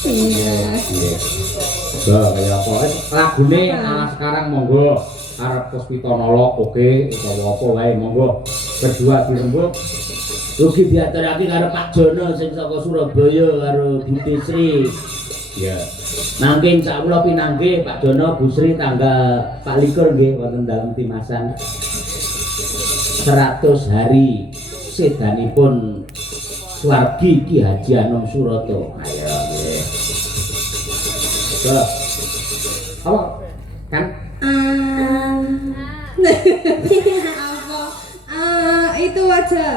Iya. Kayak apa? Lagune ala sekarang monggo arep Puspitanala oke utawa apa wae monggo berdua dirembuk. Rugi diaturake karo Pak Jono sing saka Surabaya karo Bu Tisri. Ya. Nanging sakula pinanggih Pak Jono Bu Sri tanggal 24 nggih wonten dalem timasan 100 hari sedanipun Swargi Ki Haji Anom Suroto. Ayo nggih. Apa? Kan? Apa? Itu aja.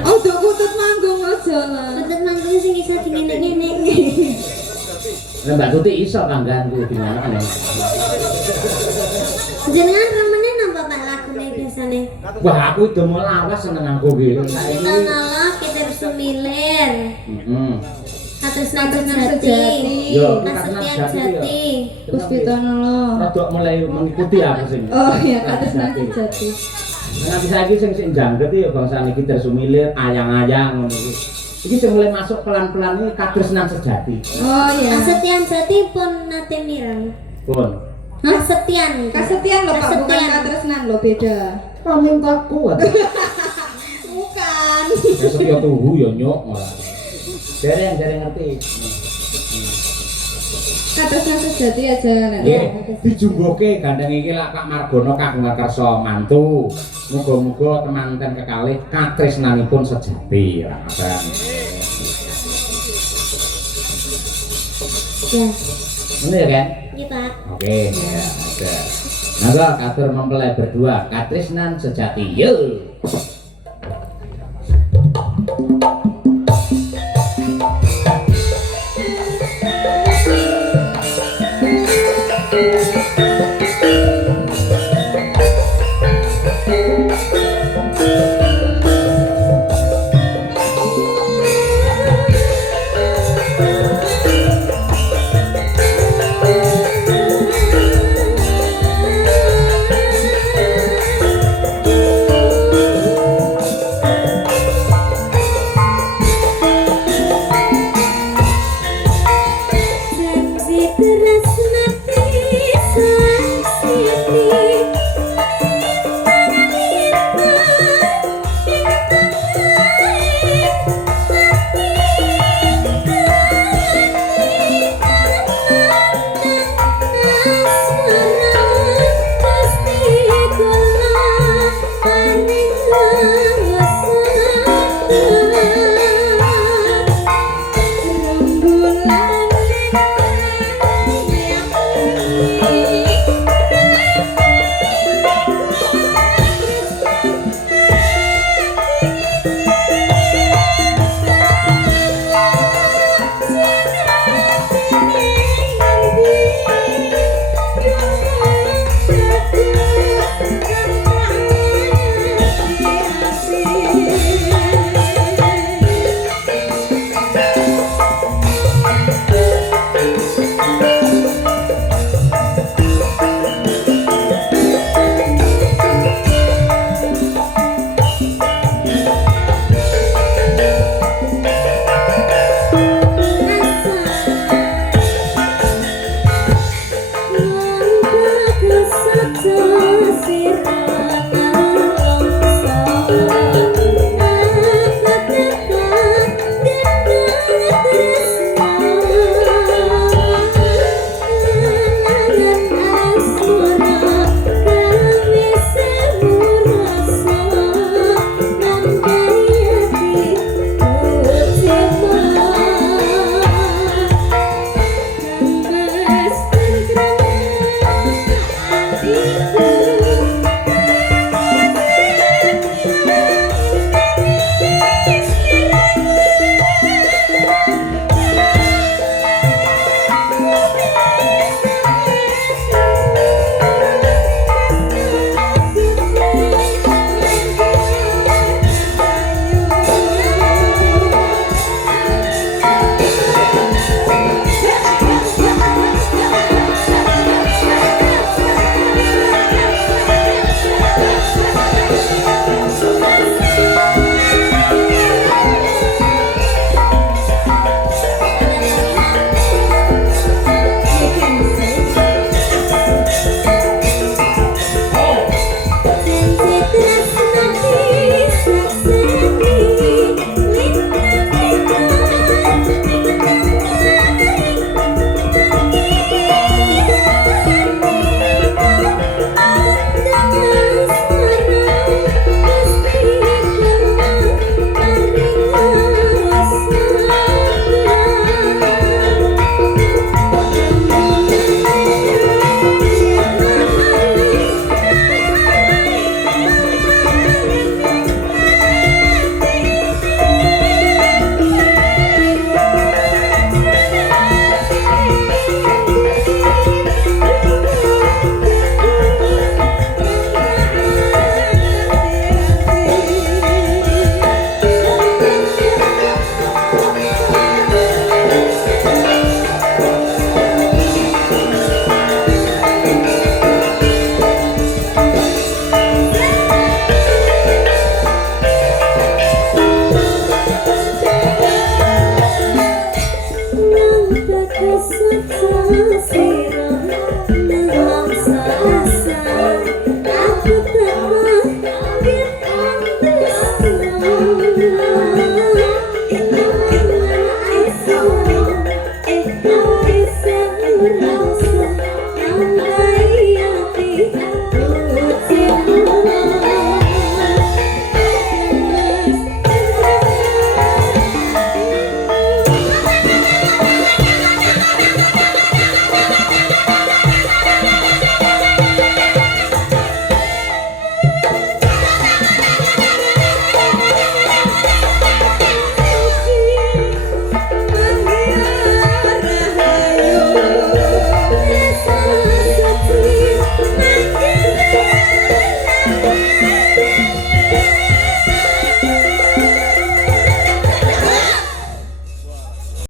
Oh, dok kutut manggung aja lah. Kutut manggung sing iso dingenek-ngenek. Lah Mbak Tuti iso kangganku di mana kan. Jenengan remenan napa Pak lagune biasane? Wah, aku demel awas seneng aku nggih. Kita nolak kita sumilir. Heeh. Katus sejati. Yo, Kasepian jati. Puspitanala. Rodok mulai mengikuti aku sing. Oh iya, kados nanti jadi. Nanti saiki sing jangget ya bangsa niki tersumilir ayang-ayang ngono iki. Iki sing mulai masuk pelan-pelan iki katresnan sejati. Oh iya. Kasepian jati pun nate mireng. Pun. Kasepian. Kasepian lho Pak, bukan katresnan lho, beda. Paminta kuat. Bukan. Setia tuhu ya nyok malah. Dereng ngerti. Katresnan sejati aja nek. Nggih, dijumbuhke gandeng iki lak Pak Margono kagungan kersa mantu. Muga-muga temanten kekalih katresnanipun sejati ra abang. Ya. Ngono ya kan? Iya Pak. Oke, ya, ada. Monggo katur mempelai berdua katresnan sejati. Yuk. Rembulan